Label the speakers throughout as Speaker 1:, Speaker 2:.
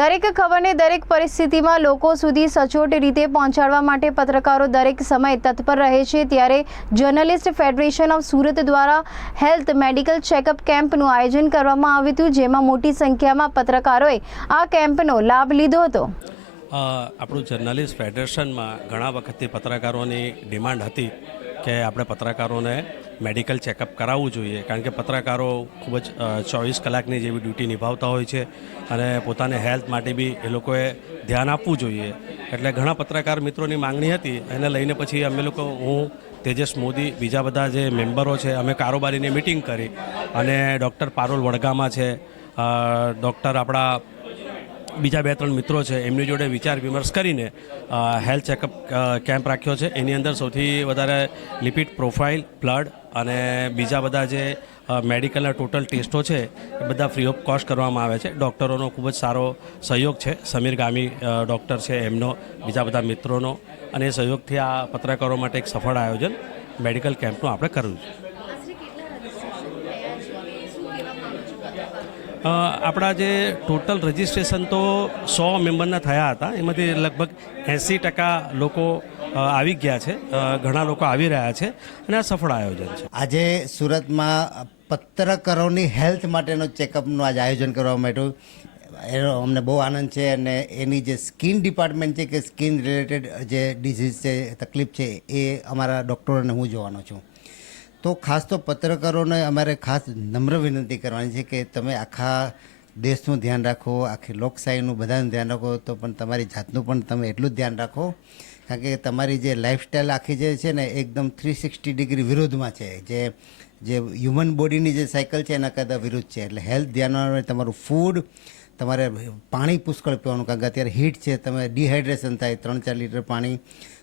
Speaker 1: દરેક ખબરને દરેક પરિસ્થિતિમાં લોકો સુધી સચોટ રીતે પહોંચાડવા માટે પત્રકારો દરેક સમય તત્પર રહે છે. ત્યારે જર્નલિસ્ટ ફેડરેશન ઓફ સુરત દ્વારા હેલ્થ મેડિકલ ચેકઅપ કેમ્પનું આયોજન કરવામાં આવ્યું હતું, જેમાં મોટી સંખ્યામાં પત્રકારોએ આ કેમ્પનો લાભ લીધો હતો.
Speaker 2: આપણું જર્નલિસ્ટ ફેડરેશનમાં ઘણા વખતથી પત્રકારોની ડિમાન્ડ હતી કે આપણે પત્રકારોને મેડિકલ ચેકઅપ કરાવવું જોઈએ, કારણ કે પત્રકારો ખૂબ જ ચોવીસ કલાકની જેવી ડ્યુટી નિભાવતા હોય છે અને પોતાને હેલ્થ માટે બી એ લોકોએ ધ્યાન આપવું જોઈએ. એટલે ઘણા પત્રકાર મિત્રોની માંગણી હતી, એને લઈને પછી અમે લોકો, હું, તેજસ મોદી, બીજા બધા જે મેમ્બરો છે, અમે કારોબારીની મિટિંગ કરી અને ડૉક્ટર પારોલ વડગામા છે ડૉક્ટર આપણા બીજા બે ત્રણ મિત્રો છે, એમની જોડે વિચાર વિમર્શ કરીને હેલ્થ ચેકઅપ કેમ્પ રાખ્યો છે. એની અંદર સૌથી વધારે લિપિડ પ્રોફાઇલ બ્લડ અને બીજા બધા જે મેડિકલના ટોટલ ટેસ્ટો છે, એ બધા ફ્રી ઓફ કોસ્ટ કરવામાં આવે છે. ડૉક્ટરોનો ખૂબ જ સારો સહયોગ છે. સમીર ગામી ડૉક્ટર છે, એમનો, બીજા બધા મિત્રોનો. અને એ સહયોગથી આ પત્રકારો માટે એક સફળ આયોજન મેડિકલ કેમ્પનું આપણે કરવું છે. આપણા જે ટોટલ રજિસ્ટ્રેશન તો સો મેમ્બરના થયા હતા. એમાંથી લગભગ એંસી ટકા લોકો આવી ગયા છે. ઘણા લોકો આવી રહ્યા છે અને આ સફળ આયોજન છે.
Speaker 3: આજે સુરતમાં પત્રકારોની હેલ્થ માટેનો ચેકઅપનું આજે આયોજન કરવામાં આવ્યું. એનો અમને બહુ આનંદ છે અને એની જે સ્કિન ડિપાર્ટમેન્ટ છે કે સ્કિન રિલેટેડ જે ડિઝીઝ છે, તકલીફ છે, એ અમારા ડૉક્ટરોને હું જોવાનો છું. તો ખાસ તો પત્રકારોને અમારે ખાસ નમ્ર વિનંતી કરવાની છે કે તમે આખા દેશનું ધ્યાન રાખો, આખી લોકશાહીનું બધાનું ધ્યાન રાખો, તો પણ તમારી જાતનું પણ તમે એટલું જ ધ્યાન રાખો. કારણ કે તમારી જે લાઈફસ્ટાઈલ આખી જે છે ને, એકદમ થ્રી સિક્સટી ડિગ્રી વિરોધમાં છે. જે જે હ્યુમન બોડીની જે સાયકલ છે, એના કરતાં વિરુદ્ધ છે. એટલે હેલ્થ ધ્યાન તમારું ફૂડ તમારે પાણી પુષ્કળ પીવાનું. કારણ કે અત્યારે હીટ છે, તમે ડિહાઇડ્રેશન થાય, ત્રણ ચાર લીટર પાણી.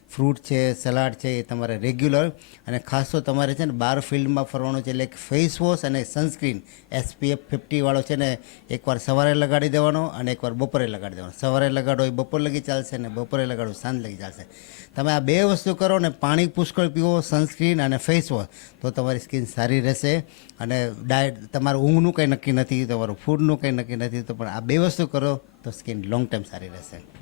Speaker 3: ફ્રૂટ છે, સલાડ છે એ તમારે રેગ્યુલર અને ખાસ તો તમારે છે ને બાર ફિલ્ડમાં ફરવાનું છે એટલે ફેસ વોશ અને સનસ્ક્રીન. એસપીએફ ફિફ્ટીવાળો છે ને એકવાર સવારે લગાડી દેવાનો અને એકવાર બપોરે લગાડી દેવાનો. સવારે લગાડો એ બપોર લગી ચાલશે ને બપોરે લગાડો સાંજ લગી ચાલશે. તમે આ બે વસ્તુ કરો ને પાણી પુષ્કળ પીવો, સનસ્ક્રીન અને ફેસ વોશ, તો તમારી સ્કિન સારી રહેશે અને ડાયટ તમારું ઊંઘનું કંઈ નક્કી નથી, તમારું ફૂડનું કંઈ નક્કી નથી, તો પણ આ બે વસ્તુ કરો તો સ્કિન લોંગ ટાઈમ સારી રહેશે.